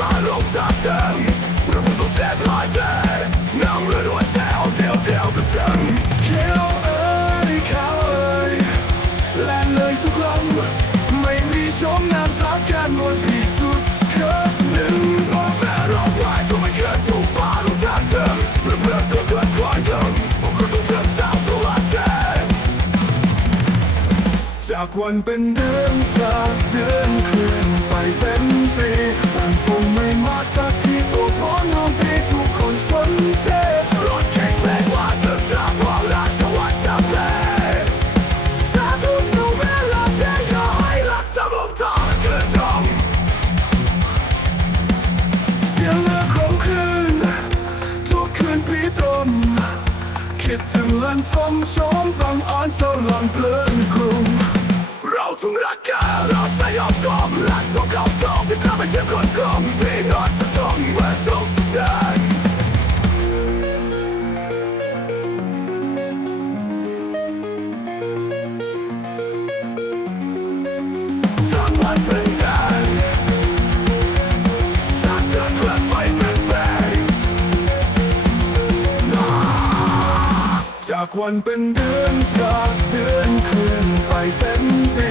Palą tak ากวันเป็นเดือนจากเดือนคืนไปเป็นปีมันคงไม่มาสักทีตัวพรน้องปีทุกคนสนใจรถแข่งแรงว่าเติมกลับว่าราชวัฒน์จำเลยสาธุทุกเวลาที่ยาให้รักจำลงตางเกิดจมเสียงเลือของคืน ทุกคืนปีตรมคิดถึงลันทมชมบางอ่อนเจ้าหลังเพลินกรุง tundraka Rasa jag dem, lagt och avstånd, det drabbar till Vi hörs วันเป็นเดือนจากเดือนคืนไปเป็นปี